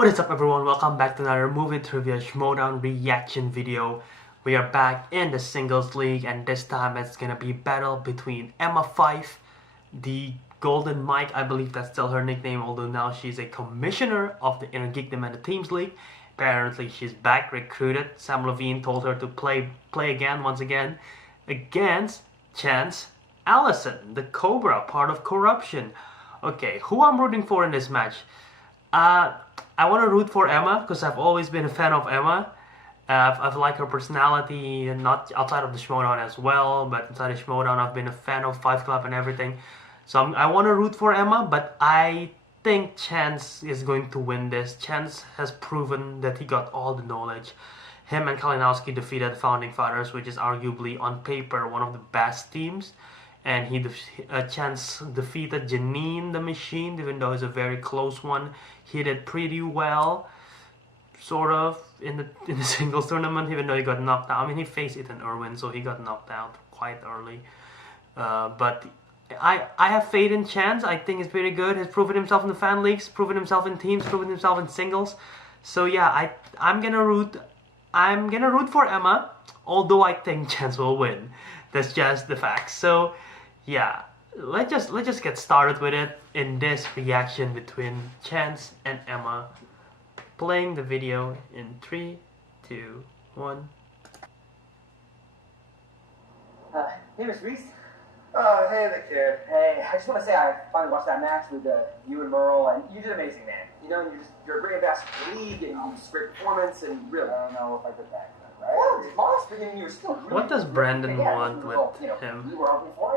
What is up everyone, welcome back to another movie trivia Schmoedown reaction video. We are back in the singles league and this time it's gonna be battle between Emma Fyffe, the Golden Mike, I believe that's still her nickname, although now she's a commissioner of the Inner Geekdom and the Teams League. Apparently she's back, recruited. Sam Levine told her to play again, once again, against Chance Ellison, the Cobra, part of Corruption. Okay, who I'm rooting for in this match? I want to root for Emma because I've always been a fan of Emma. I've liked her personality, and not outside of the Schmoedown as well, but inside the Schmoedown I've been a fan of Five Club and everything. So I want to root for Emma, but I think Chance is going to win this. Chance has proven that he got all the knowledge. Him and Kalinowski defeated Founding Fathers, which is arguably on paper one of the best teams. And Chance defeated Janine the Machine, even though it's a very close one. He did pretty well, sort of, in the singles tournament, even though he got knocked out. I mean, he faced Ethan Irwin, so he got knocked out quite early. But I have faith in Chance. I think he's pretty good. He's proven himself in the fan leagues, proven himself in teams, proven himself in singles. So yeah, I'm gonna root for Emma, although I think Chance will win. That's just the facts. So yeah, let's just get started with it in this reaction between Chance and Emma. Playing the video in 3, 2, 1. Hey, Mr. Reese. Hey the kid. Hey, I just want to say I finally watched that match with you and Merle, and you did amazing, man. You know, you're a great ambassador for the league, and you just great performance, and really. I don't know if I could back that, right? Well, it's lost, but you were still really, What does Brandon want with him? him? We were hoping for,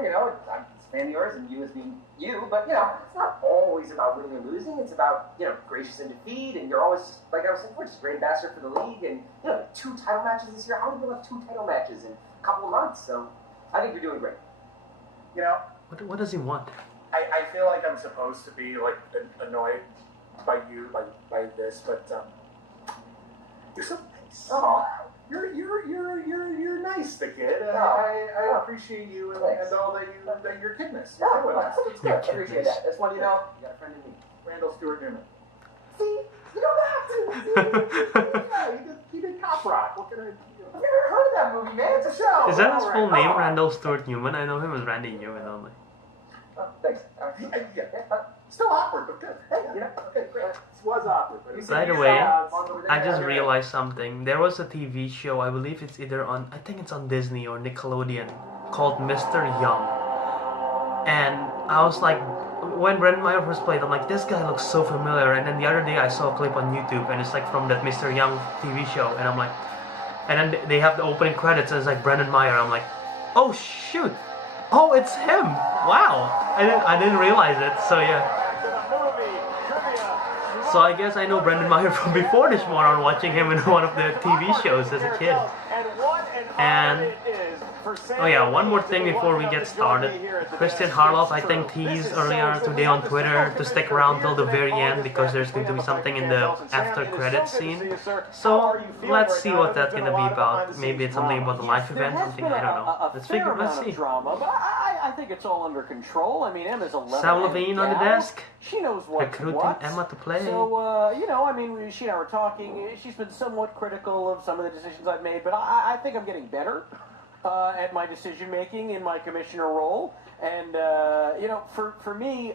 I'm a fan of yours, and you as being you, but, it's not always about winning or losing. It's about, gracious in defeat, and you're always, like I was saying before, just a great ambassador for the league, and, 2 title matches this year. How many people have 2 title matches in a couple of months? So, I think you're doing great. What does he want? I feel like I'm supposed to be like annoyed by you, by this, but you're so nice. Oh, You're nice, the kid. And Oh. I appreciate you and all that your kidness. That's good. I appreciate that. That's one, you got a friend in me. Randall Stewart Newman. See, you don't have to. Yeah, he did Cop Rock. What can I do? I've never heard of that movie, man. It's a show. Is that his full name, Randall Stewart Newman? I know him as Randy Newman only. Oh, thanks. Still awkward, but good. Hey, okay, great. This was awkward. But By the way, I just realized something. There was a TV show, I believe it's either on, I think it's on Disney or Nickelodeon, called Mr. Young. And I was like, when Brendan Meyer first played, I'm like, this guy looks so familiar. And then the other day I saw a clip on YouTube, and it's like from that Mr. Young TV show. And I'm like, and then they have the opening credits, and it's like Brendan Meyer. I'm like, oh shoot, oh it's him! Wow, I didn't realize it. So yeah. So I guess I know Brendan Meyer from before this Schmoedown, watching him in one of the TV shows as a kid. And oh yeah, one more thing before we get started. Christian Harloff, I think, teased earlier today on Twitter to stick around till the very end because there's going to be something in the after credits scene. So let's see what that's going to be about. Maybe it's something about the live event, something, I don't know. Let's see. Drama, but I think it's all under control. I mean, Emma's 11. Sam Levine on the desk. She knows what's recruiting what. Emma to play. So, I mean, she and I were talking. She's been somewhat critical of some of the decisions I've made, but I think I'm getting better at my decision-making in my commissioner role. And, for me,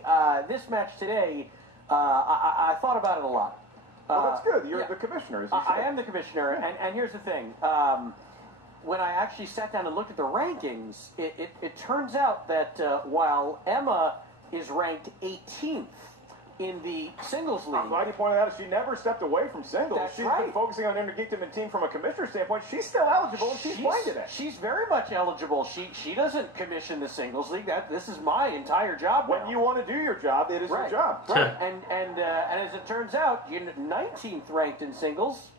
this match today, I thought about it a lot. Well, that's good. You're the commissioner, as you said. I am the commissioner, and here's the thing. When I actually sat down and looked at the rankings, it turns out that while Emma is ranked 18th in the singles league. I'm glad you pointed out she never stepped away from singles. That's She's right. been focusing on Inner Geekdom and team from a commissioner standpoint. She's still eligible and she's playing today. She's very much eligible. She doesn't commission the singles league. This is my entire job. When you want to do your job, it is your job. Right. and as it turns out, you're 19th ranked in singles.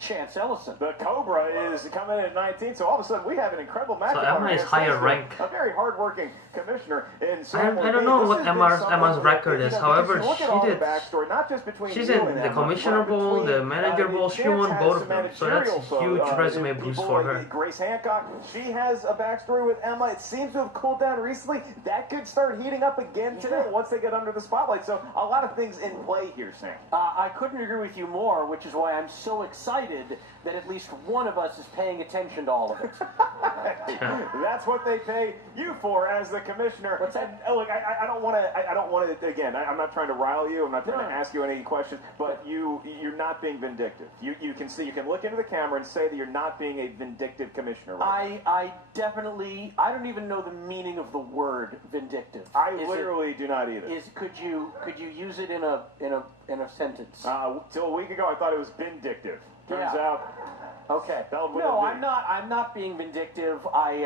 Chance Ellison. The Cobra is coming in at 19, so all of a sudden we have an incredible matchup. So Emma is higher rank. A very hardworking commissioner in I don't know what Emma's record is. However, she's in the commissioner role, the manager role. She won both of them, so that's a huge resume boost for her. Grace Hancock, she has a backstory with Emma. It seems to have cooled down recently. That could start heating up again today once they get under the spotlight. So a lot of things in play here, Sam. I couldn't agree with you more, which is why I'm so excited that at least one of us is paying attention to all of it. That's what they pay you for as the commissioner. What's that? And, look, I don't want to. Again, I'm not trying to rile you. I'm not trying to ask you any questions. But you're not being vindictive. You can see. You can look into the camera and say that you're not being a vindictive commissioner. Right? I definitely. I don't even know the meaning of the word vindictive. I literally do not either. Could you use it in a sentence? Till a week ago, I thought it was vindictive. Turns out. Okay. No, I'm not being vindictive. I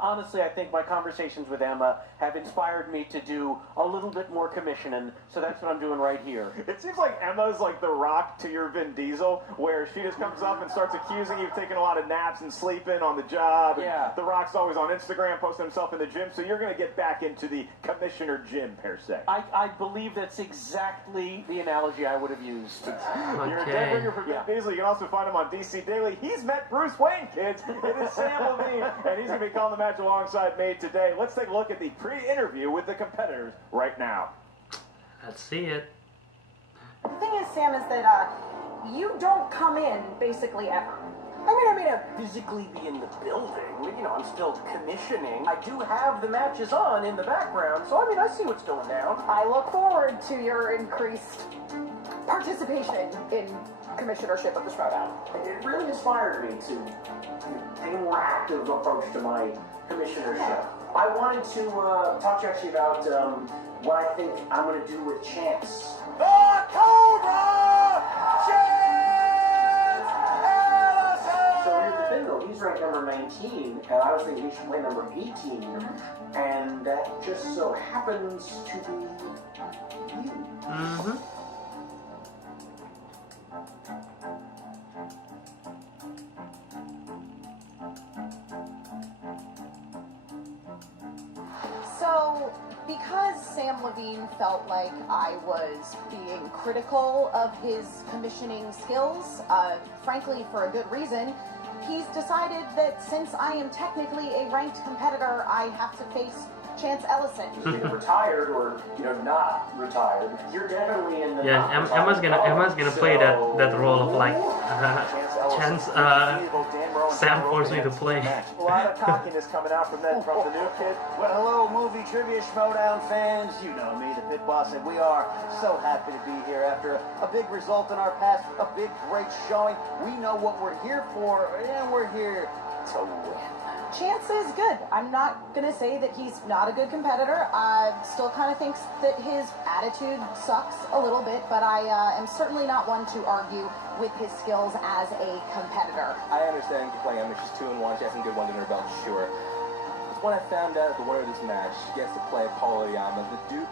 honestly, I think my conversations with Emma have inspired me to do a little bit more commissioning. So that's what I'm doing right here. It seems like Emma's like the Rock to your Vin Diesel, where she just comes up and starts accusing you of taking a lot of naps and sleeping on the job. Yeah. The Rock's always on Instagram posting himself in the gym, so you're going to get back into the commissioner gym per se. I believe that's exactly the analogy I would have used. You're a dead ringer for Vin Diesel. You can also find him on DC Daily. He's met Bruce Wayne, kids. It is Sam Levine, and he's going to be calling the match alongside me today. Let's take a look at the pre-interview with the competitors right now. Let's see it. The thing is, Sam, is that you don't come in basically ever. I mean, I physically be in the building. You know, I'm still commissioning. I do have the matches on in the background, so I mean, I see what's going down. I look forward to your increased participation in commissionership of the Schmoedown. It really inspired me to take a more active approach to my commissionership. I wanted to talk to you actually about what I think I'm going to do with Chance. The Cobra! Chance Ellison! So here's the thing, though. He's ranked number 19, and I was thinking he should play number 18, and that just so happens to be you. Mm-hmm. So, because Sam Levine felt like I was being critical of his commissioning skills, frankly for a good reason, he's decided that since I am technically a ranked competitor, I have to face Chance Ellison. Either retired or, you know, not retired. You're definitely in the Emma's gonna play that role of like Chance. Sam forced me to play. A lot of cockiness coming out from the new kid. Well, hello, movie trivia Schmoedown fans. You know me, the pit boss, and we are so happy to be here after a big result in our past, a big, great showing. We know what we're here for, and we're here to win. Chance is good. I'm not going to say that he's not a good competitor. I still kind of think that his attitude sucks a little bit, but I am certainly not one to argue with his skills as a competitor. I understand you're playing Emma. She's 2-1. She has some good ones in her belt, sure. But when I found out the winner of this match gets to play Paul Oyama, the dude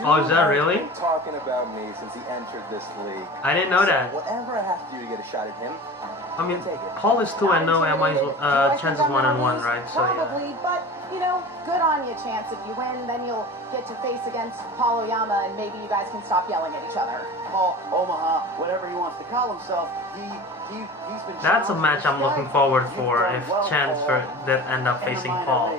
Oh, is that really? Been talking about me since he entered this league. I didn't know that. Whatever I have to do to get a shot at him, I mean, Paul is 2-0, Emma is Chance is 1-1, right? So probably, but you know, good on you, Chance. If you win, then you'll get to face against Paul Oyama, and maybe you guys can stop yelling at each other. Paul Omaha, whatever he wants to call himself, he's been. That's a match I'm looking forward for if Chance that end up facing Paul.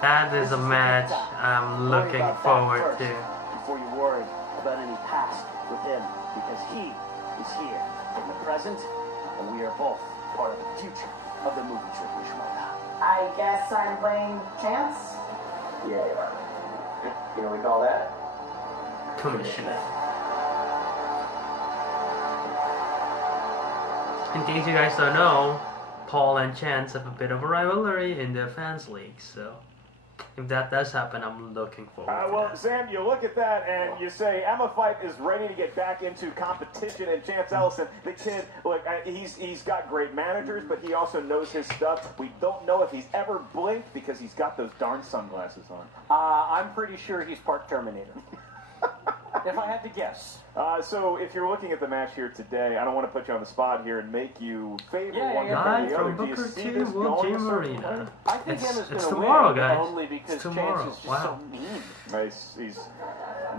That is a match I'm looking forward to. Before you worry about any past with him, because he is here in the present, and we are both part of the future of the movie trivia Schmoedown. I guess I'm playing Chance? Yeah, you are. You know what we call that? Commissioner. In case you guys don't know, Paul and Chance have a bit of a rivalry in their fans league, so if that does happen, I'm looking forward to well, that. Sam, you look at that and you say Emma Fyffe is ready to get back into competition, and Chance Ellison, the kid, look, he's got great managers, but he also knows his stuff. We don't know if he's ever blinked because he's got those darn sunglasses on. I'm pretty sure he's part Terminator. if I had to guess. So if you're looking at the match here today, I don't want to put you on the spot here and make you favor one yeah. or the Live other. from Do you Booker see T. this World going Gym a certain way? Arena. I think Emma's It's going to win tomorrow, guys. only because It's tomorrow. Chance is just Wow. so mean. He's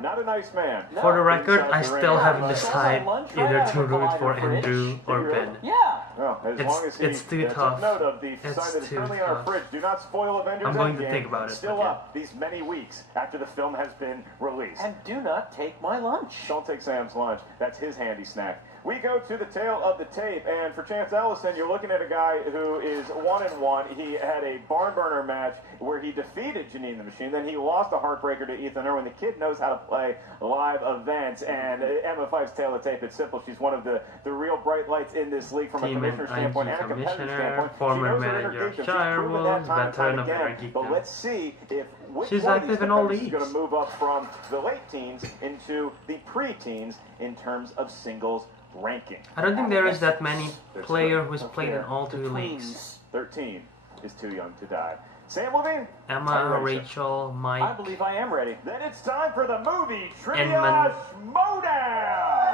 not a nice man. For the record, Inside I the still ring. haven't decided either to root for Andrew or Ben. Yeah. Well, as long as he it's too took tough. note of the It's sign that is too currently in our tough. fridge. Do not spoil Avengers I'm going to Endgame. think about it, Still but yeah. up these many weeks after the film has been released. And do not take my lunch. Don't take Sam's lunch. That's his handy snack. We go to the tail of the tape, and for Chance Ellison, you're looking at a guy who is 1-1. He had a barn burner match where he defeated Janine the Machine. Then he lost a heartbreaker to Ethan Irwin. The kid knows how to play live events, and Emma Fyffe's tail of the tape. It's simple. She's one of the real bright lights in this league from a Team commissioner and standpoint IG and a competitor commissioner, standpoint. former She knows her manager inner of geekdom. She's proven that Shirewolves, time and time veteran of again. inner But geekdom. let's see if which She's one of active these in all competitors is going to leagues. move up from the late teens into the pre-teens in terms of singles ranking. I don't think there is that many player who's played in all The three leagues. twins. 13 is too young to die. Sam Levine? Emma, Are you ready, sir? Rachel, I Mike, believe I am ready. Then it's time for the movie Trivia Inman. Schmoedown!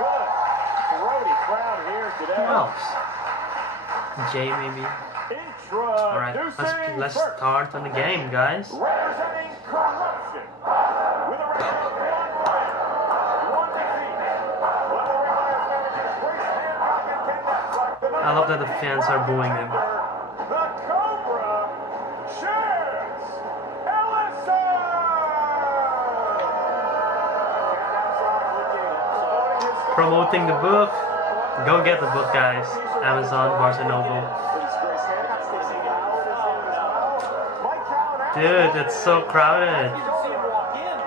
Good. Throaty crowd here today. who else? Jay maybe. Alright, Introducing let's first, start on the game, guys. representing corruption, with a record of 1 defeat. One of the Realize managers, Grace Hancock and Ken Netflix. I love that the fans are booing him. The Cobra, Chance Ellison. Promoting the book. Go get the book, guys. Amazon, Barnes & Noble. Dude, it's so crowded. You can see him walk in.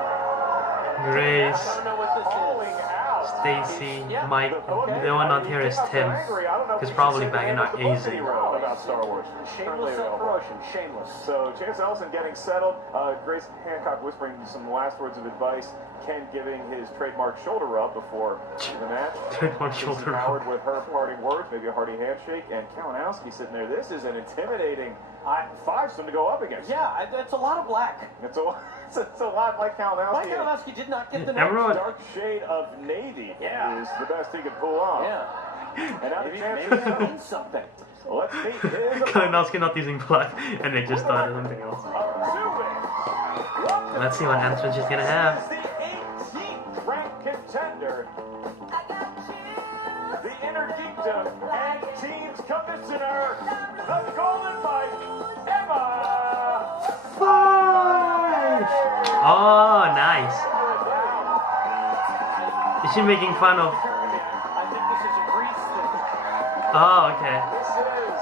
Grace, I don't know what this is. Stacy, Yeah. Mike. The one not here is Tim. He's probably back in our AZ. About Star Wars. Shameless self-promotion. Shameless. So Chance Ellison getting settled. Grace Hancock whispering some last words of advice. Ken giving his trademark shoulder rub before the match. Trademark Jason shoulder rub. Howard with her parting words, maybe a hearty handshake, and Kalinowski sitting there. This is an intimidating fivesome to go up against. Yeah, that's a lot of black. It's a lot like Kalinowski. Mike Kalinowski did not get the note. Everyone, Dark shade of navy Yeah. is the best he could pull off. Yeah. And now the Maybe chance that means something. Let's meet his Kalinowski not using black, and they just thought of something else. Let's see what entrance she's gonna have. The 18th ranked contender, the Inner Geekdom and Teams Commissioner, the Golden Bike, Emma Fyffe! Oh, nice. Is she making fun of? I think this is a Grease thing. Oh, okay. This is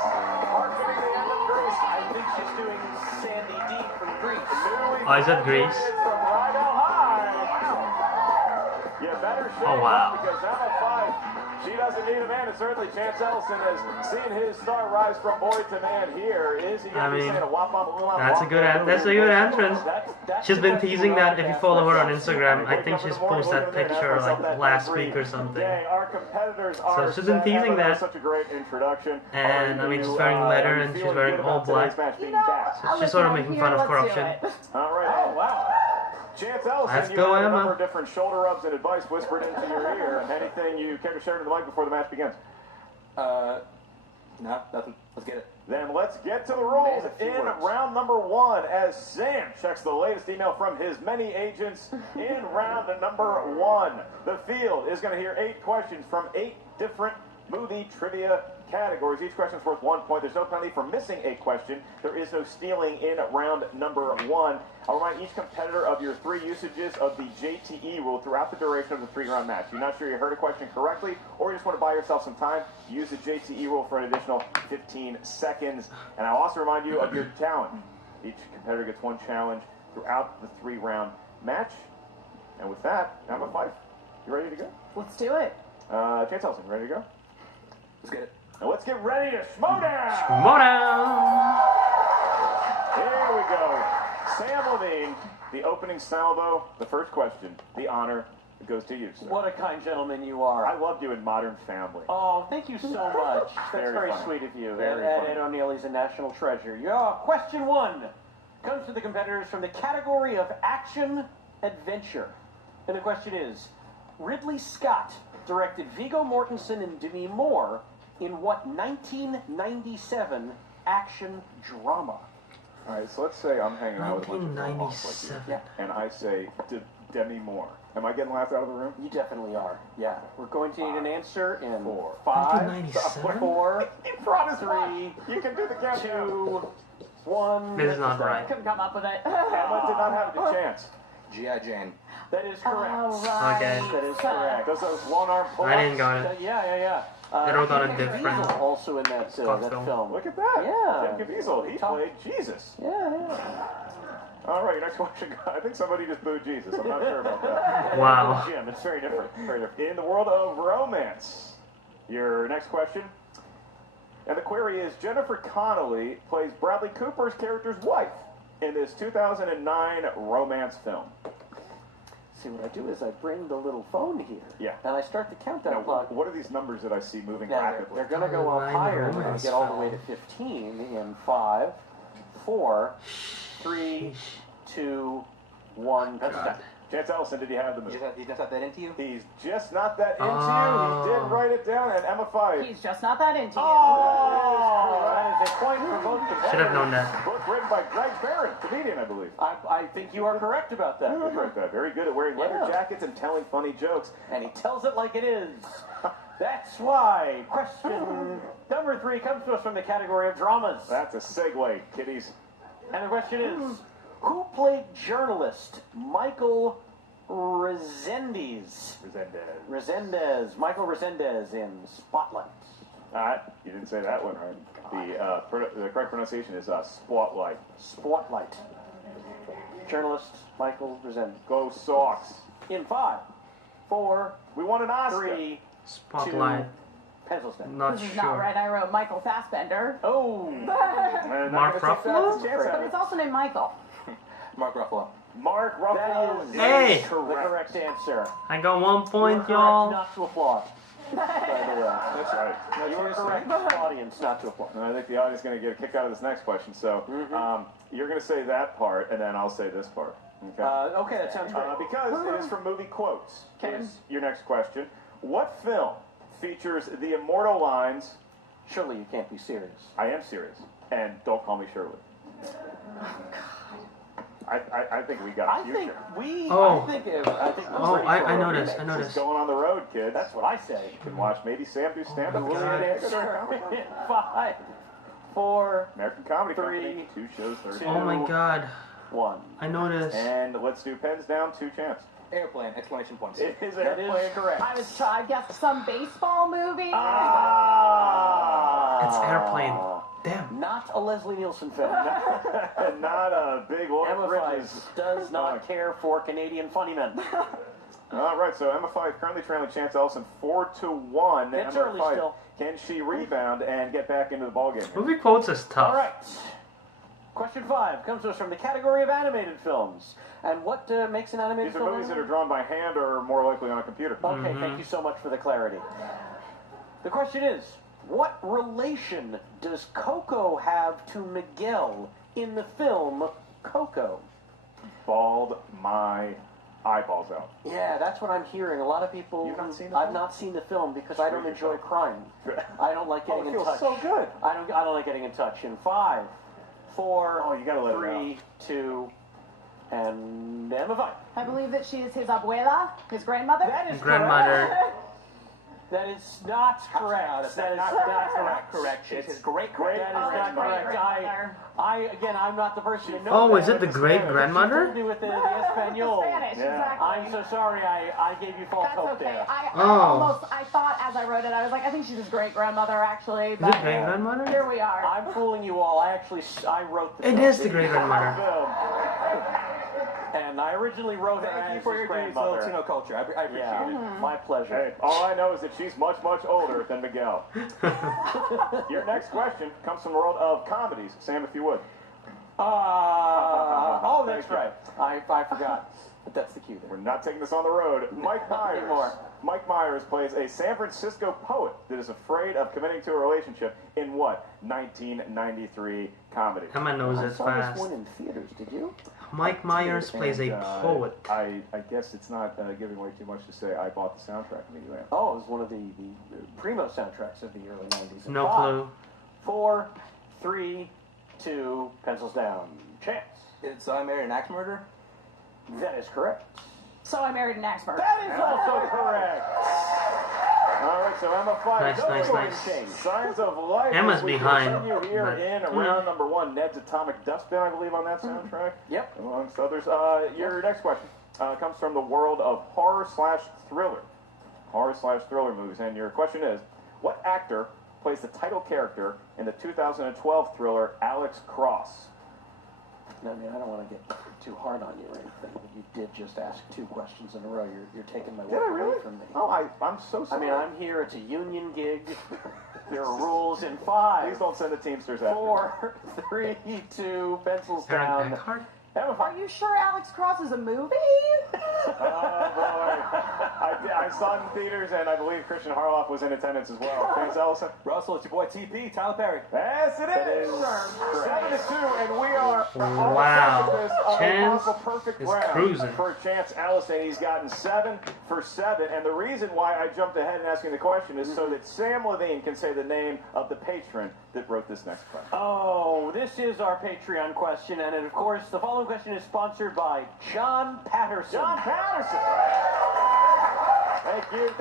marketing the end of Grace. I think she's doing Sandy D from Grease. Oh, is that Grease? From Rydell High. You better shake Oh, wow. up because Emma Fyffe, she doesn't need a man, and certainly Chance Ellison has seen his star rise from boy to man here. Is he I mean, saying a wop, wop, wop, that's a wop, good wop, that's a good entrance. She's been teasing that if you follow her on Instagram. I think she's posted that picture like last week or something. Dang, our competitors are she's been teasing Emma, that. Such a great introduction. And, I mean, she's wearing leather and she's wearing all black. So she's sort of making fun of corruption. All right. Oh, wow. Chance Ellison, Let's you go, had a Emma. number of different shoulder rubs and advice whispered into your ear. Anything you care to share to the mic before the match begins? No, nothing. Let's get it. Then let's get to the rules in round number 1 as Sam checks the latest email from his many agents in round number 1. The field is going to hear 8 questions from 8 different movie trivia categories. Each question is worth 1 point. There's no penalty for missing a question. There is no stealing in round number 1. I'll remind each competitor of your 3 usages of the JTE rule throughout the duration of the 3-round match. You're not sure you heard a question correctly, or you just want to buy yourself some time, use the JTE rule for an additional 15 seconds. And I'll also remind you of your challenge. Each competitor gets 1 challenge throughout the 3-round match. And with that, Emma Fyffe, you ready to go? Let's do it. Chance Ellison, ready to go? Let's get it. Now let's get ready to Schmoedown! Schmoedown! Here we go. Sam Levine, the opening salvo, the first question. The honor goes to you, sir. What a kind gentleman you are. I loved you in Modern Family. Oh, thank you so much. That's very funny. sweet of you. Very funny. Ed O'Neill's a national treasure. Yeah, question 1 comes to the competitors from the category of action adventure. And the question is, Ridley Scott directed Viggo Mortensen and Demi Moore in what 1997 action drama? All right, so let's say I'm hanging out with a bunch of girls like 1997. you, and I say Demi Moore. Am I getting laughed out of the room? You definitely are. Yeah. We're going to need an answer in 4. 5, 1997? 4, He brought his 3, You can do the countdown. 2, 1. This is not right. Couldn't come up with it. Emma did not have the chance. G.I. Jane. That is correct. Oh, right. Okay. That is correct. Does those one-arm pull-ups? I didn't got it. Yeah. I wrote down a Ken different Caviezel also in that Scott film. film. Look at that. Yeah. Ken Caviezel, he Top- played Jesus. Yeah. All right, your next question. I think somebody just booed Jesus. I'm not sure about that. Wow. Jim, it's very different. Very different. In the world of romance, your next question. And the query is, Jennifer Connelly plays Bradley Cooper's character's wife in this 2009 romance film. See, what I do is I bring the little phone here. Yeah. And I start the countdown Now, clock. what are these numbers that I see moving Now, rapidly? they're going to go up Line higher. They're going romance to get all the way to film. 15 in 5, 4, 3, 2, 1. That's God. done. Chance Ellison, did he have the move? He's just not that into you? He's just not that into Oh. you. He did write it down. And Emma Fyffe. He's just not that into you. Oh, that is a point for both competitors. Should have known that. Book written by Greg Barron, comedian, I believe. I think you are correct about that. That's right, that. Very good at wearing leather Yeah. jackets and telling funny jokes. And he tells it like it is. That's why question number 3 comes to us from the category of dramas. That's a segue, kiddies. And the question is, who played journalist Michael Resendez? Michael Resendez in Spotlight. You didn't say that one right. The correct pronunciation is Spotlight. Spotlight. Journalist Michael Resendez. Go Sox. In 5, 4, We want an Oscar. 3, Spotlight. pencils down. Not This is sure. not right. I wrote Michael Fassbender. Oh, And Mark I'm gonna take that Ruffalo? as a chance But at it's it. also named Michael. Mark Ruffalo. Mark that Ruffalo. is Hey! the correct answer. I got 1 You point, are correct y'all. not to applaud. By the way. That's right. You are correct, audience, not to applaud. And I think the audience is going to get a kick out of this next question. So you're going to say that part, and then I'll say this part. Okay? Okay, that sounds great. Because it is from movie quotes. Okay. Is your next question. What film features the immortal lines, Surely you can't be serious. I am serious, and don't call me Shirley? I think we got a I future. think we. Oh. I think. Oh, I know this. I know This this. is going on the road, kids. That's what I say. You can watch maybe Sam do stand-up. Oh, We'll see God. you answer. 5, 4, American Comedy 3, Company. 2 shows, 30. Oh my god. 1. I know this. And let's do pens down, 2 chance. Airplane! Exclamation points. It is That is Airplane. correct. I guess some baseball movie. It's Airplane. Damn. Not a Leslie Nielsen film. And not a big Lord Emma Bridges. Fyffe does not care for Canadian funny men. All right, so Emma Fyffe currently trailing Chance Ellison 4-1. It's Emma early Fyffe, still. can she rebound and get back into the ballgame? here? Movie quotes is tough. All right. Question 5 comes to us from the category of animated films. And what makes an animated These are film? movies that are drawn by hand or more likely on a computer. Okay, thank you so much for the clarity. The question is, what relation does Coco have to Miguel in the film Coco? Bawled my eyeballs out. Yeah, that's what I'm hearing. A lot of people. You've not seen the I've film? not seen the film because I don't enjoy crying. I don't like Oh, getting it in feels touch. so good. I don't like getting in touch. In 5, 4, Oh, you gotta let it 3, 2, and Emma Fyffe. I believe that she is his abuela, his grandmother. That is Grandmother. correct. That is not correct. That is not correct. Correct. She's his great That is not correct. I'm not the person to know. Oh, that. is it the great She grandmother? fooled me with the Espanol. Spanish, Yeah. exactly. I'm so sorry. I gave you false That's hope okay. there. I thought as I wrote it, I was like, I think she's his great grandmother actually. Is But it great grandmother? here we are. I'm fooling you all. I wrote the It film. is the great grandmother. And I originally wrote her Thank you as for his your Greek grandmother. Latino culture. I appreciate Yeah, it. my pleasure. Hey, all I know is that she's much, much older than Miguel. Your next question comes from the world of comedies. Sam, if you would. Oh, that's right. I forgot. But that's the cue We're there. not taking this on the road. Mike Myers. Anymore. Mike Myers plays a San Francisco poet that is afraid of committing to a relationship in what 1993 comedy? Emma knows I it saw fast. this one in theaters. Did you? Mike Myers plays a poet. I guess it's not giving away too much to say I bought the soundtrack immediately. Oh, it was one of the primo soundtracks of the early 90s. No 5, clue. 4, 3, 2, pencils down. Chance. It's I Married an Axe Murderer. That is correct. So I married an axe murderer. That is also correct. All right, so Emma 5. Nice. Signs of Life. Emma's We behind, continue here but, in you round know. number 1. Ned's Atomic Dustbin, I believe, on that soundtrack. Yep. Amongst others. Your next question comes from the world of horror/thriller. Horror/thriller movies. And your question is, what actor plays the title character in the 2012 thriller Alex Cross? I mean, I don't want to get too hard on you or anything, but you did just ask 2 questions in a row. You're taking my Did work I away really? from me. Oh, I'm so I sorry. mean, I'm here. It's a union gig. There are rules in 5. Please don't send the Teamsters after me. 4, 3, 2, pencils Aaron down. Eckhart? Emma 5. Are you sure Alex Cross is a movie? Oh boy! I saw it in theaters, and I believe Christian Harloff was in attendance as well. Thanks, Ellison. Russell, it's your boy TP, Tyler Perry. Yes, it is. 7-2, and we are Wow. on this Chance possible perfect is round cruising. for Chance Ellison. He's gotten 7 for 7, and the reason why I jumped ahead in asking the question is so that Sam Levine can say the name of the patron that wrote this next question. Oh, this is our Patreon question, and of course, the following question is sponsored by John Patterson. John Patterson. Thank you,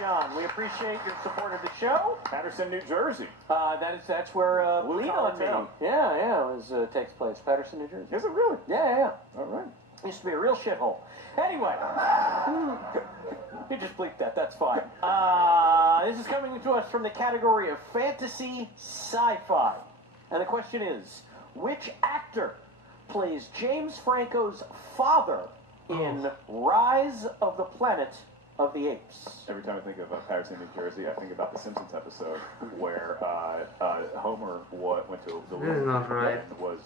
John. We appreciate your support of the show. Patterson, New Jersey. That's where Blue Lean collar on Me. town. Yeah, takes place. Patterson, New Jersey. Is it really? Yeah. All right. Used to be a real shithole. Anyway, you just bleeped that. That's fine. This is coming to us from the category of fantasy sci-fi, and the question is: which actor plays James Franco's father in Rise of the Planet of the Apes? Every time I think of Patterson, New Jersey, I think about the Simpsons episode where Homer went to the This is not right. and was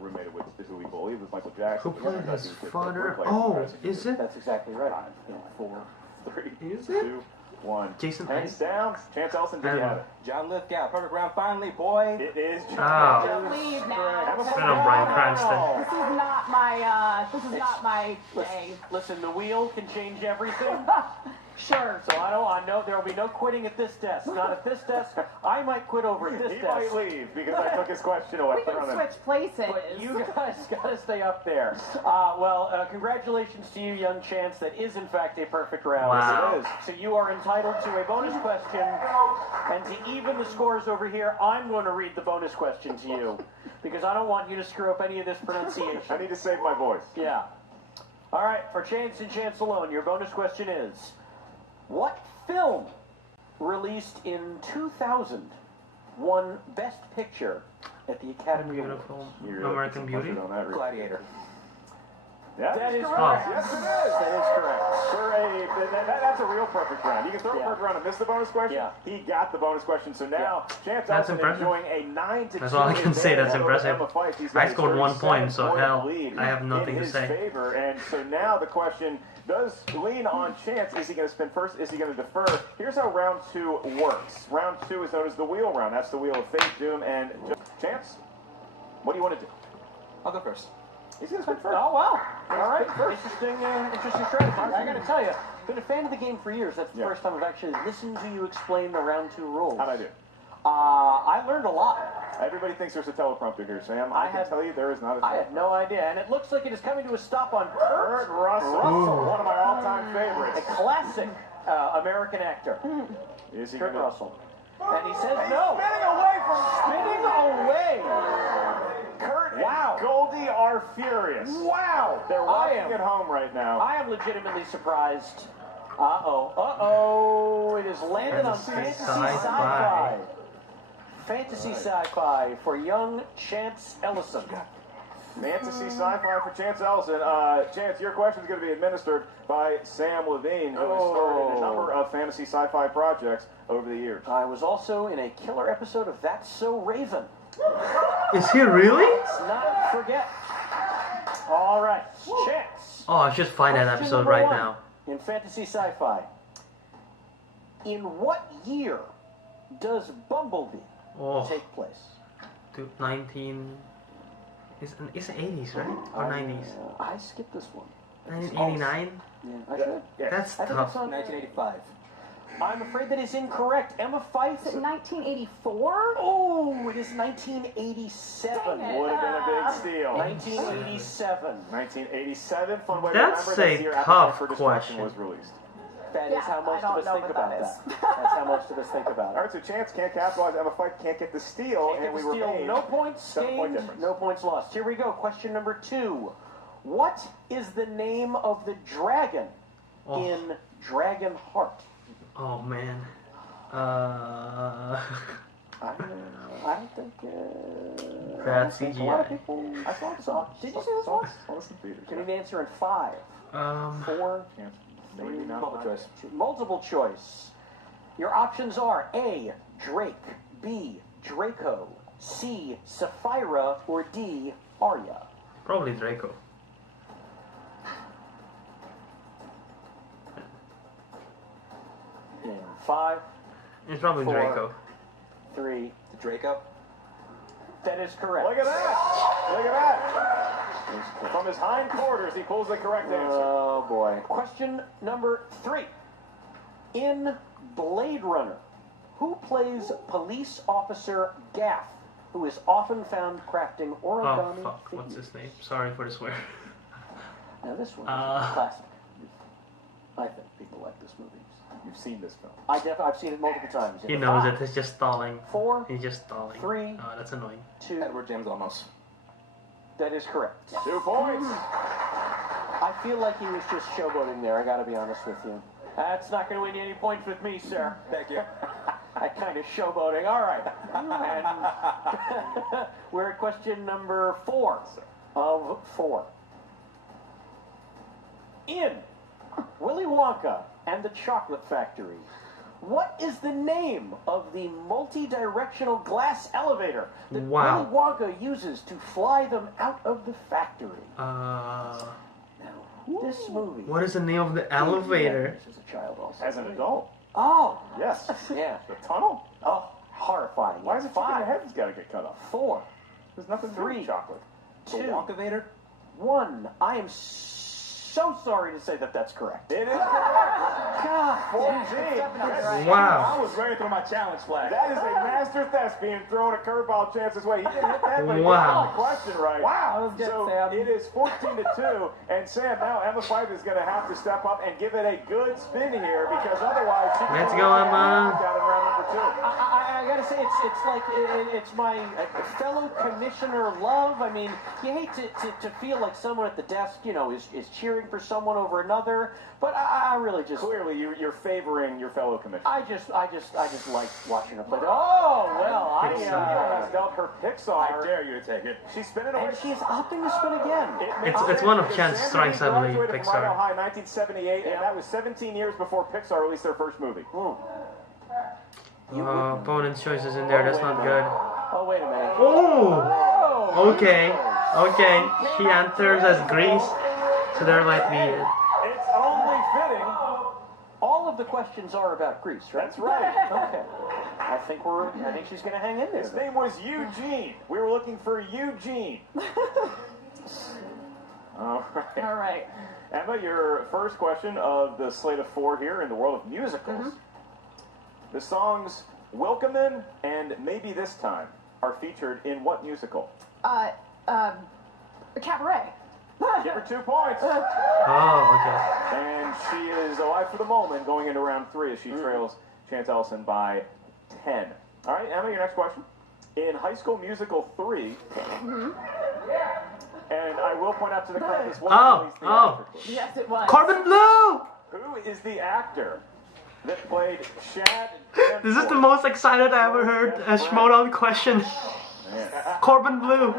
roommated with who we believe was Michael Jackson. Who played his father? Played Oh, Patterson, New is Jersey. it? That's exactly right. 4. 3, Is it? 2, 1. Jason Hands down. Chance Ellison, did you have it? John Lithgow, perfect round finally, boy. It is Oh. John. Leave now. I know Bryan Cranston. This is not my. This is not my day. Listen, the wheel can change everything. Sure. So I know there will be no quitting at this desk. Not at this desk. I might quit over at this He desk. might leave because I took his question away. We Put it can on switch places. But you guys gotta stay up there. Congratulations to you, young Chance. That is in fact a perfect round. Wow. It is. So you are entitled to a bonus question, and to even the scores over here, I'm going to read the bonus question to you because I don't want you to screw up any of this pronunciation. I need to save my voice. Yeah. All right, for Chance and Chance alone, your bonus question is: what film released in 2000 won Best Picture at the Academy Awards? Beautiful. You really American put some Beauty. pressure on that, Rick. Gladiator. That is correct. correct. Yes, it is. That is correct. That's a real perfect round. You can throw a perfect round and miss the bonus question. Yeah. He got the bonus question, so now Chance That's Ellison impressive. enjoying a 9-2. That's all I can say, that's advantage impressive. over Emma Fyffe. He's got I a scored 1 point, so 37-point hell, lead I have nothing in to his say. favor. And so now the question does lean on Chance. Is he going to spin first? Is he going to defer? Here's how round 2 works. Round 2 is known as the wheel round. That's the wheel of fate, doom, and Chance. What do you want to do? I'll go first. He's going to spin first. Oh, wow. All right. Interesting strategy. I got to tell you, been a fan of the game for years. That's the first time I've actually listened to you explain the round 2 rules. How'd I do? I learned a lot. Everybody thinks there's a teleprompter here, Sam. I can tell you there is not a teleprompter. I had no idea. And it looks like it is coming to a stop on Kurt Russell, one of my all-time a favorites. classic American actor. Is he Kurt gonna... Russell. And he says no. Spinning away from... Spinning away. Kurt and Goldie are furious. Wow. They're watching at home right now. I am legitimately surprised. Uh-oh. It is landed on Fantasy fantasy sci-fi. sci-fi. Fantasy sci-fi for young Chance Ellison. Fantasy sci-fi for Chance Ellison. Chance, your question is going to be administered by Sam Levine, who has started a number of fantasy sci-fi projects over the years. I was also in a killer episode of That's So Raven. Is he really? Let's not forget. All right, Chance. Oh, I should find that Question episode number right 1 now. In fantasy sci-fi. In what year does Bumblebee Oh, take place? 19... It's 80s, right? Or 90s? I skipped this one. 1989? Yeah, I should. That's I think tough. it's on 1985. I'm afraid that is incorrect. Emma Fyffe. Is it 1984? Oh, it is 1987. Dang it. Would have been a big steal. 1987. 1987. Fun way to That's remember a this year tough Appetite for Destruction question. was released. That is Yeah, how most I of don't us know think what about that that. is. That's how most of us think about All it. right, so Chance can't capitalize. Emma Fyffe can't get the steal, Can't and get we the steal. remain No points 7 point gained, difference. no points lost. Here we go. Question number 2. What is the name of the dragon in Dragon Heart? Oh man. I don't think. That's I think a lot of CGI. people. I thought so. Did you see this one? Can you answer in 5, 4, Maybe not. Multiple choice. multiple choice? Your options are A. Drake, B. Draco, C. Sapphira, or D. Arya. Probably Draco. In 5, It's probably 4, Draco. 3. The Draco. That is correct. Look at that! Look at that! From his hind quarters, he pulls the correct answer. Oh boy. Question number 3. In Blade Runner, who plays police officer Gaff, who is often found crafting Oh origami fuck, figures? what's his name? Sorry for the swear. Now this one is a classic. I think people like this movie. You've seen this film. I've seen it multiple times. He knows it, he's just stalling. 4, He's just stalling. 3, Oh, that's annoying. 2. Edward James Olmos. That is correct. 2 points. I feel like he was just showboating there. I got to be honest with you. That's not going to win you any points with me, sir. Thank you. I kind of showboating. All right. And we're at question number 4 of 4. In Willy Wonka and the Chocolate Factory, what is the name of the multi-directional glass elevator that Wow. Willy Wonka uses to fly them out of the factory? Now, this movie. What is the name of the elevator? As a child, also. As an adult. Oh, Yes. yeah. The tunnel? Oh, horrifying. Why is it chicken 5, head's got to get cut off? 4, There's nothing to do 3, with chocolate. 2, The Wonkavator. 1. I am so sorry to say that that's correct. It is correct. God, 14. Wow. I was ready for my challenge flag. That is a master thespian throwing a curveball Chance's way. He didn't hit that, but he Wow. got the question right. Wow, that was good, So Sam. it is 14-2, and Sam, now Emma Fyffe is going to have to step up and give it a good spin here, because otherwise she Let's can go, only Emma. get knocked out in round number 2. I gotta say, it's like it's my fellow commissioner love. I mean, you hate to feel like someone at the desk, you know, is cheering for someone over another. But I really just Clearly, you're favoring your fellow commissioner. I just like watching her play. Oh well, Pixar has dealt her Pixar. I dare you to take it. She's spinning away. and she's opting to spin again. It's one of Chan's Sam strengths, I believe, graduated from Pixar. Rydell High in 1978, and that was 17 years before Pixar released their first movie. Opponent's choices in there, that's not good. Oh wait a minute. Oh! Okay, okay. He enters as Grease, so there might be it. It's only fitting. All of the questions are about Greece, right? That's right. Okay. I think she's gonna hang in there. His name was Eugene. We were looking for Eugene. All right. All right. Emma, your first question of the slate of 4 here in the world of musicals. The songs Welcome In and Maybe This Time are featured in what musical? Cabaret. Give her 2 points. Oh, okay. And she is alive for the moment going into round 3 as she trails Chance Ellison by 10. All right, Emma, your next question. In High School Musical 3, and I will point out to the crowd this was released the after clue. Yes, it was. Carbon Blue! Who is the actor that played Shad? This is the most excited I ever heard a Schmoedown question. Corbin Blue.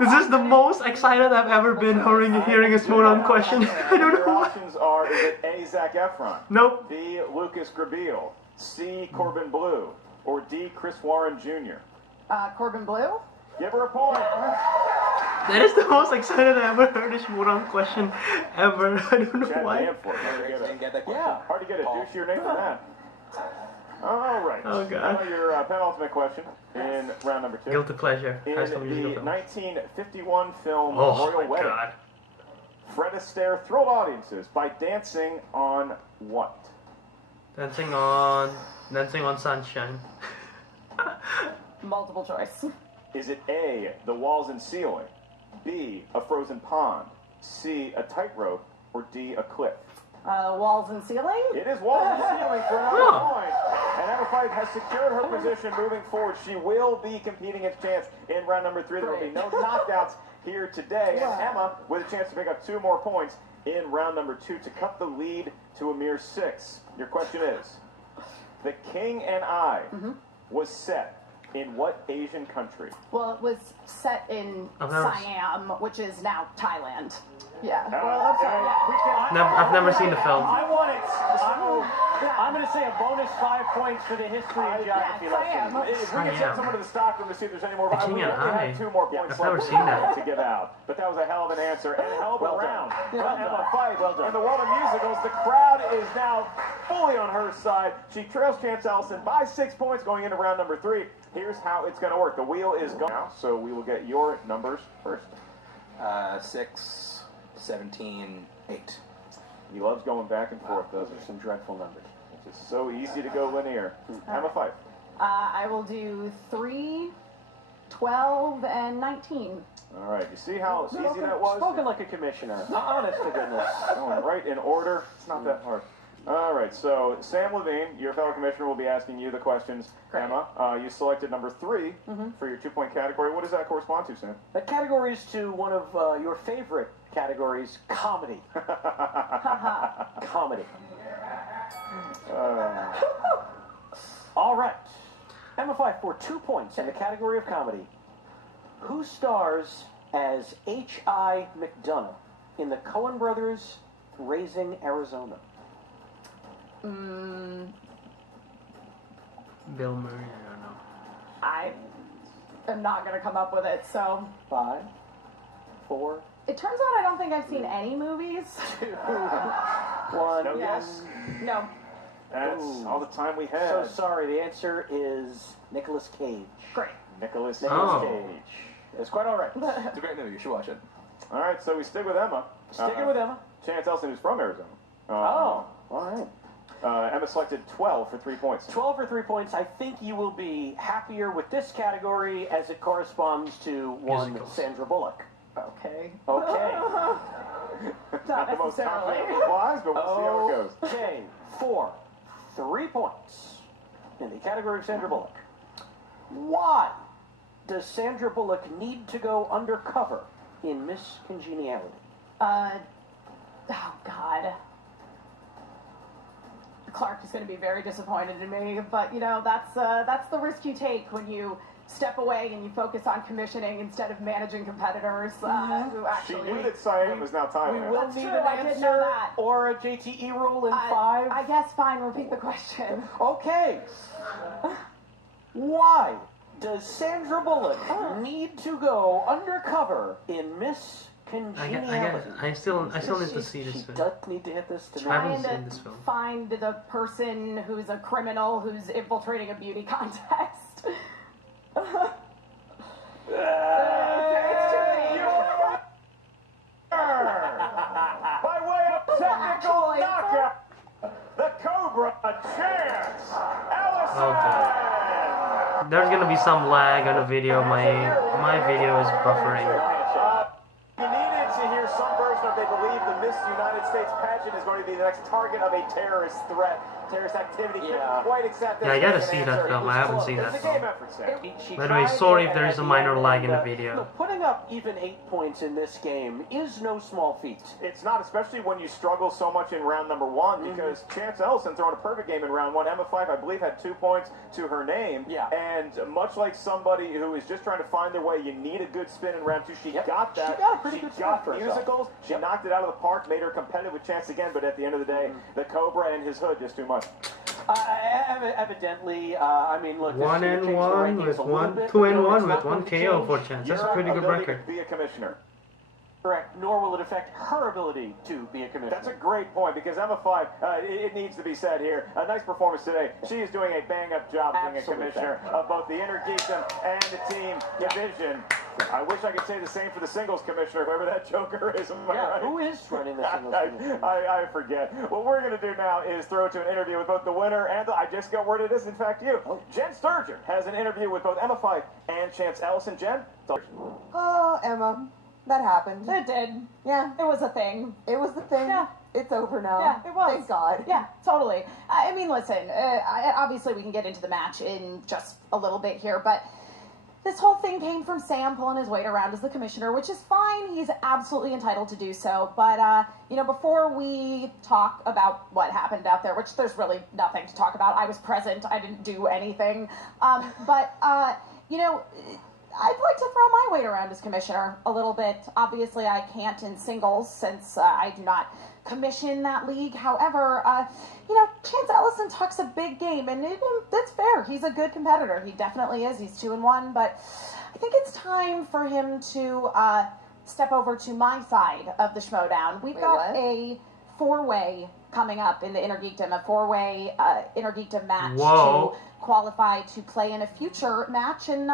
This is the most excited I've ever been hearing a Schmoedown question. I don't Your know why. options are, is it A, Zac Efron, Nope. B, Lucas Grabeel, C, Corbin Bleu, or D, Chris Warren Jr.? Corbin Blue. Give her a point. That is the most excited I ever heard a Schmoedown question ever. I don't know Chad why. Lamford. Hard to get Didn't a, get that question. Yeah. hard to get a douchier name than that. All right. Oh, God. Now your penultimate question in round number 2. Guilty pleasure. In High the School Musical film. 1951 film Oh Royal my Wedding, God. Fred Astaire thrilled audiences by dancing on what? Dancing on Sunshine. Multiple choice. Is it A, the walls and ceiling, B, a frozen pond, C, a tightrope, or D, a cliff? Walls and ceiling? It is walls and ceiling for another point. And Emma Fyffe has secured her position moving forward. She will be competing at chance in round number 3. There will be no knockouts here today. And Emma with a chance to pick up 2 more points in round number 2 to cut the lead to a mere 6. Your question is, The King and I was set in what Asian country? Well, it was set in Siam, which is now Thailand. Yeah. Well, I'm sorry. I've never seen the film. I want it. I'm going to say a bonus 5 points for the history and geography lesson. If we can send someone to the stockroom to see if there's any more. The King We and only I. have 2 more points I've never left seen that. to give out. But that was a hell of an answer and a hell of a round. Well Emma done. Fyffe. Well done. In the world of musicals, the crowd is now fully on her side. She trails Chance Ellison by 6 points going into round number 3. Here's how it's going to work. The wheel is gone now, so we will get your numbers first. 6, 17, 8. He loves going back and forth. Those are some dreadful numbers. It's just so easy to go linear. Emma Fyffe. I will do 3, 12, and 19. All right. You see how easy that was? Spoken like a commissioner. Honest to goodness. Going right in order. It's not that hard. All right. So Sam Levine, your fellow commissioner, will be asking you the questions. Great. Emma, you selected number 3 for your 2-point category. What does that correspond to, Sam? That category is to one of your favorite categories, comedy. Comedy. All right. Emma Fyffe for 2 points in the category of comedy. Who stars as H.I. McDonough in the Coen Brothers' Raising Arizona? Bill Murray, I don't know. I am not going to come up with it, so. 5, 4, It turns out I don't think I've seen any movies. 1. No guess? No. That's all the time we So have. sorry, the answer is Nicolas Cage. Great. Nicholas Cage. It's quite all right. It's a great movie. You should watch it. All right. So we stick with Emma. Sticking with Emma. Chance Ellison, who's from Arizona. Oh, all right. Emma selected 12 for 3 points. 12 for 3 points. I think you will be happier with this category as it corresponds to one Musicals. Sandra Bullock. Okay. Okay. Not the most necessarily. confident replies, but we'll see how it goes. Okay. 4, 3 points in the category of Sandra Bullock. Why does Sandra Bullock need to go undercover in Miss Congeniality? Oh, God. Clark is going to be very disappointed in me, but, you know, that's the risk you take when you step away and you focus on commissioning instead of managing competitors who She actually... knew that Siam was now We Thailand. will That's need true, an I did know answer that. or a JTE rule in 5. I guess fine, repeat the question. Okay. Why does Sandra Bullock need to go undercover in Miss Congeniality? I still need to see this She film. does need to hit this to I haven't me. Trying seen to this film. find the person who's a criminal who's infiltrating a beauty contest. It's too late. By way of technical knockout, the Cobra Chance Ellison! There's gonna be some lag on the video. My video is buffering. You needed to hear some version of they believe the Miss United States pageant is going to be the next target of a terrorist threat, terrorist activity. Couldn't quite accept this. Yeah, I gotta as an see that answer. film. It was I haven't close. seen that It's a film. game effort, Sam. By the way, sorry if there is a minor lag in the video. Look, putting up even 8 points in this game is no small feat. It's not, especially when you struggle so much in round number 1, because Chance Ellison throwing a perfect game in round 1. Emma Fyffe, I believe, had 2 points to her name. Yeah. And much like somebody who is just trying to find their way, you need a good spin in round 2. She got that. She got a pretty good spin got for herself. musicals. She knocked it out of the park, made her competitive with Chance again. But at the end of the day, the Cobra and his hood just too much. Evidently, I mean, look, this 1 is gonna and change the 1 rankings with a little 1, bit, 2 and but 1 it's with not 1 going to KO change for Chance. That's a Your pretty good ability record. to be a commissioner. Correct. Nor will it affect her ability to be a commissioner. That's a great point because Emma Fyffe, it needs to be said here, a nice performance today. She is doing a bang-up job being a commissioner of both the Intergeekdom and the team division. I wish I could say the same for the singles commissioner, whoever that joker is. Am I right? Who is running the singles commission? I forget. What we're going to do now is throw to an interview with both the winner and I just got word it is, in fact, you. Jen Sturgeon has an interview with both Emma Fyffe and Chance Ellison. Jen? Oh, Emma. That happened. It did. Yeah. It was a thing. It was the thing. Yeah. It's over now. Yeah, it was. Thank God. Yeah, totally. I mean, listen, obviously we can get into the match in just a little bit here, but this whole thing came from Sam pulling his weight around as the commissioner, which is fine. He's absolutely entitled to do so. But, you know, before we talk about what happened out there, which there's really nothing to talk about. I was present. I didn't do anything. You know, I'd like to throw my weight around as commissioner a little bit. Obviously, I can't in singles since I do not commission that league. However, you know, Chance Ellison talks a big game, and that's fair. He's a good competitor. He definitely is. He's 2-1, but I think it's time for him to step over to my side of the Schmoedown. We've got a four-way coming up in the Intergeekdom, a four-way Intergeekdom match to qualify to play in a future match, and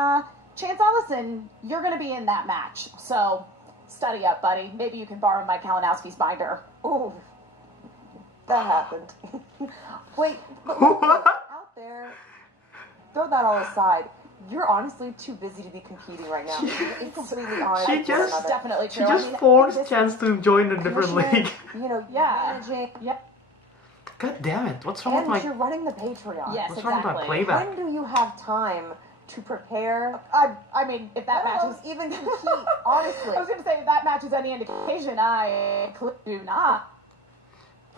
Chance Ellison, you're going to be in that match. So study up, buddy. Maybe you can borrow Mike Kalinowski's binder. Ooh. That happened. Wait, but look, out there, throw that all aside. You're honestly too busy to be competing right now. It's completely on. She just definitely true. She just forced Chance to join a different league. You know, managing. Yeah. God damn it! What's wrong with my? You're running the Patreon. Yes, What's wrong with my playback? When do you have time to prepare? I mean, if that match is even compete, honestly. I was going to say, if that match is any indication, I do not.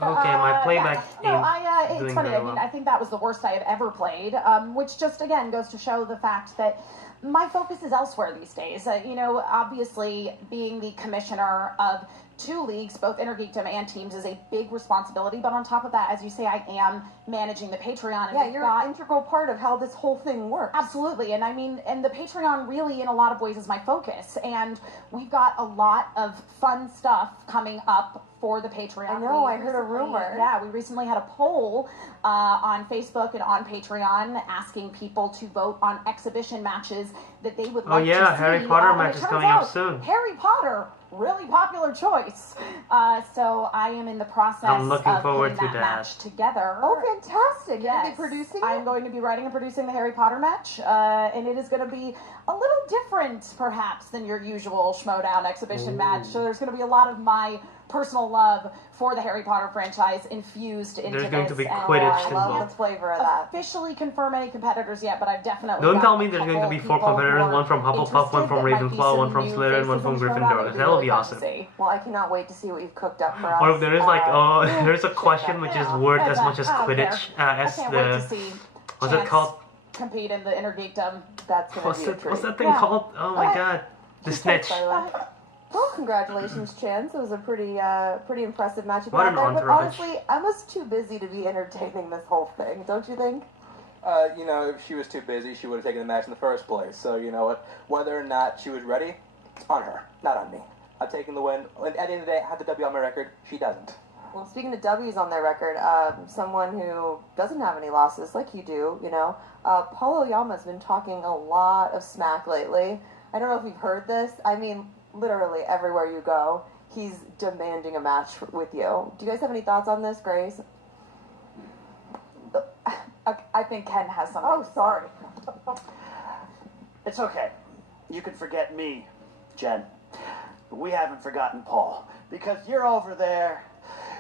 Okay, my playback ain't it's doing funny. very I mean, well. I think that was the worst I have ever played, which just, again, goes to show the fact that my focus is elsewhere these days. You know, obviously, being the commissioner of two leagues, both Intergeekdom and teams, is a big responsibility. But on top of that, as you say, I am managing the Patreon. And you're an integral part of how this whole thing works. Absolutely. And I mean, and the Patreon really, in a lot of ways, is my focus. And we've got a lot of fun stuff coming up for the Patreon. I know, I heard a rumor. Yeah, we recently had a poll on Facebook and on Patreon asking people to vote on exhibition matches that they would like to see. Oh yeah, Harry Potter match is coming up soon. Harry Potter, really popular choice. So I am in the process I'm looking of forward putting to that match together. Oh, fantastic. Yes. You're going to be producing it? I'm going to be writing and producing the Harry Potter match, and it is going to be a little different, perhaps, than your usual Schmoedown exhibition match. So there's going to be a lot of my personal love for the Harry Potter franchise infused into this. There's going to be and, Quidditch I love involved. the flavor of that. Officially confirm any competitors yet, but I've definitely Don't got tell me a there's going to couple be 4 people who competitors, are one from Hufflepuff, one interested from that might be Ravenclaw, one some from new Slytherin, one faces from in Schmoedown. Gryffindor. It'd be That'll really be fun to awesome. see. Well, I cannot wait to see what you've cooked up for us. Or if there is like, there's a question which is word as much as I don't Quidditch as I can't wait to the see what's it Chance called? compete in the Intergeekdom. That's going to be a treat. What's that thing called? Oh my god, the snitch. By the way. Well, congratulations, Chance. It was a pretty impressive match. What an But entourage. honestly, Emma's too busy to be entertaining this whole thing, don't you think? You know, if she was too busy, she would have taken the match in the first place. So, you know what? Whether or not she was ready, it's on her, not on me. I'm taking the win. And at the end of the day, I have the W on my record. She doesn't. Well, speaking of W's on their record, someone who doesn't have any losses, like you do, you know, Paul Oyama's been talking a lot of smack lately. I don't know if you've heard this. I mean, literally everywhere you go, he's demanding a match with you. Do you guys have any thoughts on this, Grace? I think Ken has something. Oh, sorry. It's okay. You can forget me, Jen. But we haven't forgotten Paul. Because you're over there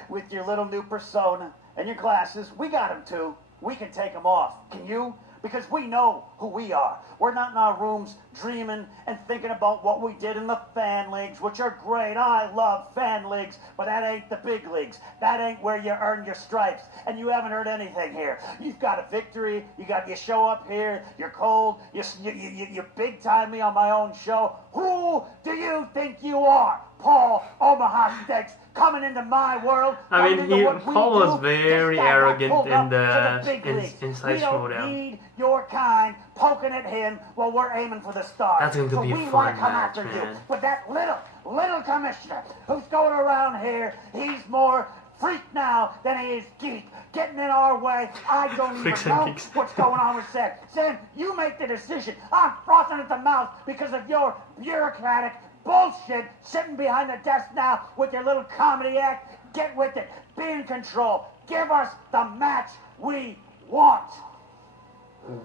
with your little new persona and your glasses. We got him too. We can take him off. Can you? Because we know who we are. We're not in our rooms dreaming and thinking about what we did in the fan leagues, which are great. I love fan leagues, but that ain't the big leagues. That ain't where you earn your stripes. And you haven't heard anything here. You've got a victory. You show up here. You're cold. You big time me on my own show. Who do you think you are? Paul Omaha Steaks coming into my world. I mean, coming into what we Paul was do. very This guy got arrogant pulled in up to the big leagues. inside We don't Schmoedown. need your kind poking at him while we're aiming for the stars. That's going to so be a we fun want to come match, after man. you. But that little commissioner who's going around here, he's more freak now than he is geek. Getting in our way. I don't even Freaks and know geeks. what's going on with Sam. Sam, you make the decision. I'm frothing at the mouth because of your bureaucratic bullshit sitting behind the desk now with your little comedy act. Get with it. Be in control. Give us the match we want.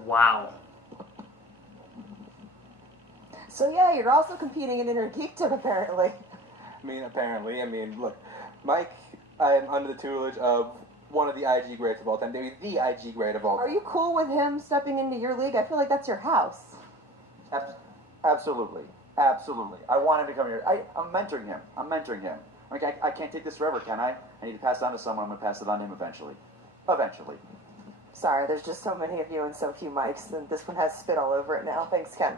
Wow. So yeah, you're also competing in Inner Geekdom apparently. I mean, apparently. I mean, look, Mike, I'm under the tutelage of one of the IG greats of all time, maybe the IG great of all Are time. you cool with him stepping into your league? I feel like that's your house. Absolutely. Absolutely. I want him to come here. I'm mentoring him. Like, I can't take this forever, can I? I need to pass it on to someone. I'm going to pass it on to him eventually. Eventually. Sorry, there's just so many of you and so few mics, and this one has spit all over it now. Thanks, Ken.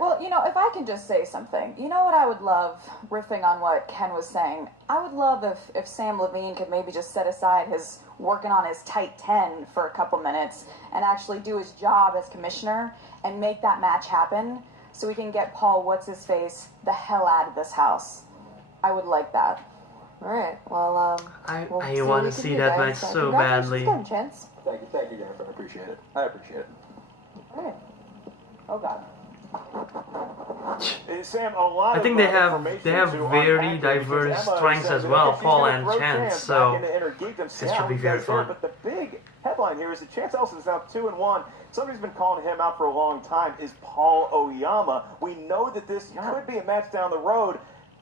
Well, you know, if I can just say something, you know what I would love, riffing on what Ken was saying, I would love if Sam Levine could maybe just set aside his working on his tight 10 for a couple minutes and actually do his job as commissioner and make that match happen so we can get Paul What's-His-Face the hell out of this house. I would like that. All right, well, I we'll see what want we to can see do, that guys. match So so congratulations badly. again, Chance. Thank you, Jennifer. I appreciate it. I appreciate it. All right. Oh, God. Sam, a lot I think of, they have information to very unpack here, diverse because Emma strengths said as that well, she's Paul gonna and throw Chance, back so into Inner Geekdom. this should be very fun. But the big headline here is that Chance Ellison is now 2-1. Somebody's been calling him out for a long time. Is Paul Oyama? We know that this could be a match down the road.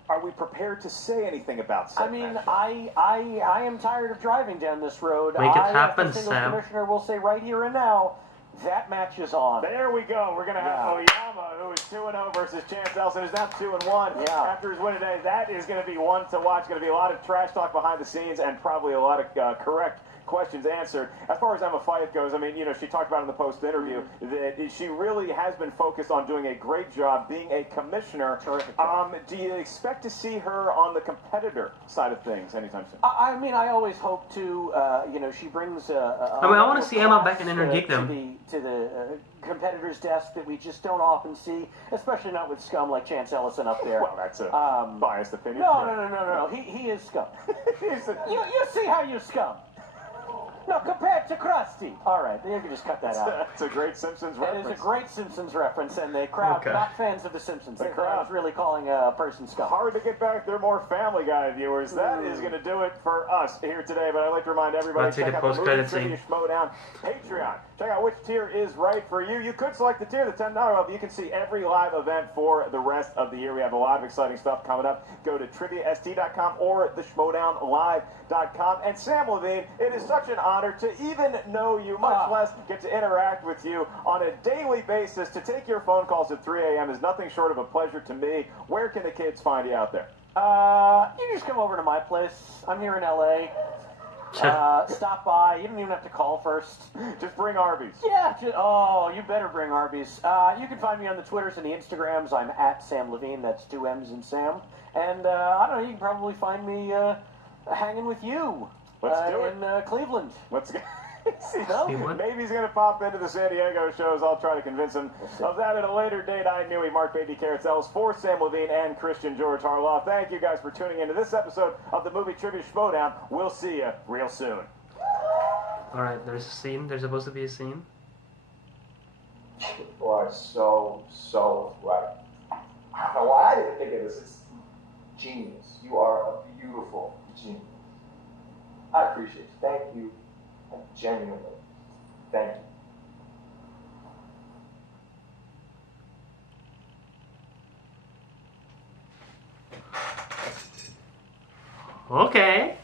Are we prepared to say anything about said I mean, match? I am tired of driving down this road. Make it I, happen, as the singles Sam. commissioner, will say right here and now, that match is on. There we go. We're going to have Oyama, who is 2-0 versus Chance Ellison, who's now 2-1 after his win today. That is going to be one to watch. Going to be a lot of trash talk behind the scenes and probably a lot of correct questions answered. As far as Emma Fyffe goes, I mean, you know, she talked about in the post-interview that she really has been focused on doing a great job being a commissioner. Terrific. Do you expect to see her on the competitor side of things anytime soon? I mean, I always hope to, you know, she brings I want to see Emma back in Inner Geekdom. to the competitor's desk that we just don't often see, especially not with scum like Chance Ellison up there. Well, that's a biased opinion. No. He is scum. You see how you scum. No, compared to Krusty. All right, you can just cut that out. That's a great Simpsons It reference. is a great Simpsons reference, and the crowd, Okay. not fans of The Simpsons. The The crowd. crowd is really calling a person scum. Hard to get back. They're more Family Guy viewers. That is going to do it for us here today. But I'd like to remind everybody Let's see check the out the post-credit Movie Trivia scene. Schmoedown Patreon. Check out which tier is right for you. You could select the tier, the $10 level. You can see every live event for the rest of the year. We have a lot of exciting stuff coming up. Go to triviast.com or the schmoedownlive.com. And Sam Levine, it is such an honor to even know you, much less get to interact with you on a daily basis. To take your phone calls at 3 a.m. is nothing short of a pleasure to me. Where can the kids find you out there? You can just come over to my place. I'm here in LA. Stop by. You don't even have to call first. Just bring Arby's. Yeah. You better bring Arby's. You can find me on the Twitters and the Instagrams. I'm at Sam Levine. That's 2 M's in Sam. And I don't know. You can probably find me hanging with you. Let's do it. In Cleveland. Let's go. Cleveland? Maybe he's going to pop into the San Diego shows. I'll try to convince him of that at a later date. I knew he. Mark Baby Carrots Ellis for Sam Levine and Christian George Harloff. Thank you guys for tuning into this episode of the Movie Trivia Schmoedown. We'll see you real soon. Alright, there's a scene. There's supposed to be a scene. You are so right. I don't know why I didn't think of this. It's genius. You are a beautiful genius. I appreciate you. Thank you. Genuinely. Thank you. Okay.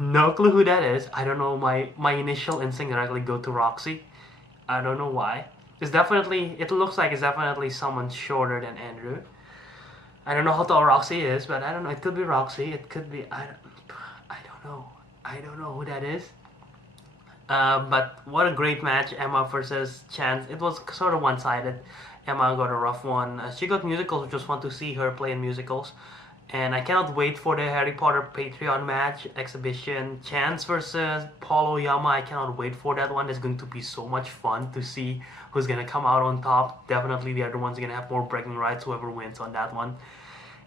No clue who that is. I don't know. My initial instinct directly go to Roxy. I don't know why. It looks like it's definitely someone shorter than Andrew. I don't know how tall Roxy is, but I don't know. It could be Roxy. It could be I don't know. I don't know who that is. But what a great match, Emma versus Chance. It was sort of one-sided. Emma got a rough one. She got musicals, which was fun to see her play in musicals. And I cannot wait for the Harry Potter Patreon match exhibition. Chance versus Paul Oyama. I cannot wait for that one. It's going to be so much fun to see who's going to come out on top. Definitely the other one's going to have more bragging rights, whoever wins on that one.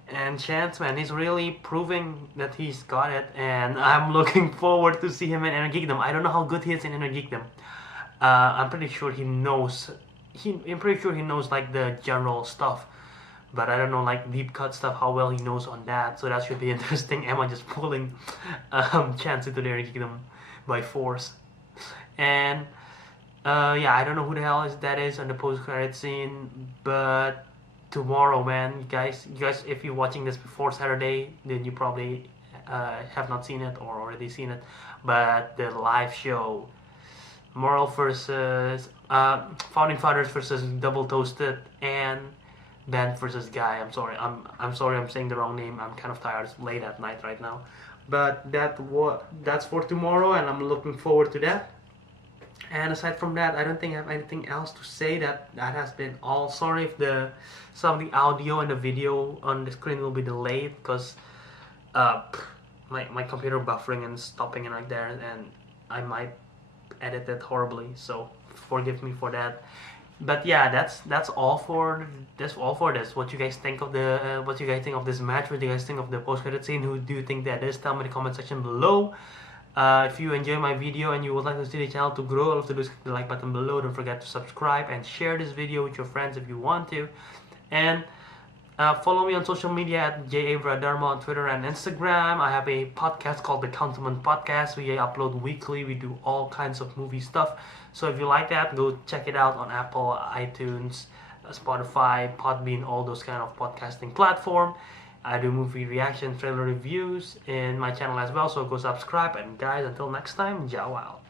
And Chance, man, he's really proving that he's got it. And I'm looking forward to see him in Inner Geekdom. I don't know how good he is in Inner Geekdom. I'm pretty sure he knows. I'm pretty sure he knows like the general stuff. But I don't know, like, deep cut stuff, how well he knows on that. So that should be interesting. Emma just pulling Chance into their kingdom by force. And, yeah, I don't know who the hell that is on the post-credit scene. But tomorrow, man, you guys, if you're watching this before Saturday, then you probably have not seen it or already seen it. But the live show, Moral versus, Founding Fathers versus Double Toasted, and Ben versus Guy. I'm sorry I'm saying the wrong name. I'm kind of tired. It's late at night right now. But that's for tomorrow, and I'm looking forward to that. And aside from that, I don't think I have anything else to say. That has been all. Sorry if some of the audio and the video on the screen will be delayed, because my computer buffering and stopping and like that, and I might edit it horribly, so forgive me for that. But yeah, that's all for this. What you guys think of this match? What do you guys think of the post-credit scene? Who do you think that is? Tell me in the comment section below. If you enjoy my video and you would like to see the channel to grow, all you have to do is click the like button below. Don't forget to subscribe and share this video with your friends if you want to. And follow me on social media at JAVRADharma on Twitter and Instagram. I have a podcast called the Councilmen Podcast. We upload weekly. We do all kinds of movie stuff. So if you like that, go check it out on Apple, iTunes, Spotify, Podbean, all those kind of podcasting platform. I do movie reaction, trailer reviews in my channel as well. So go subscribe. And guys, until next time, Jow out.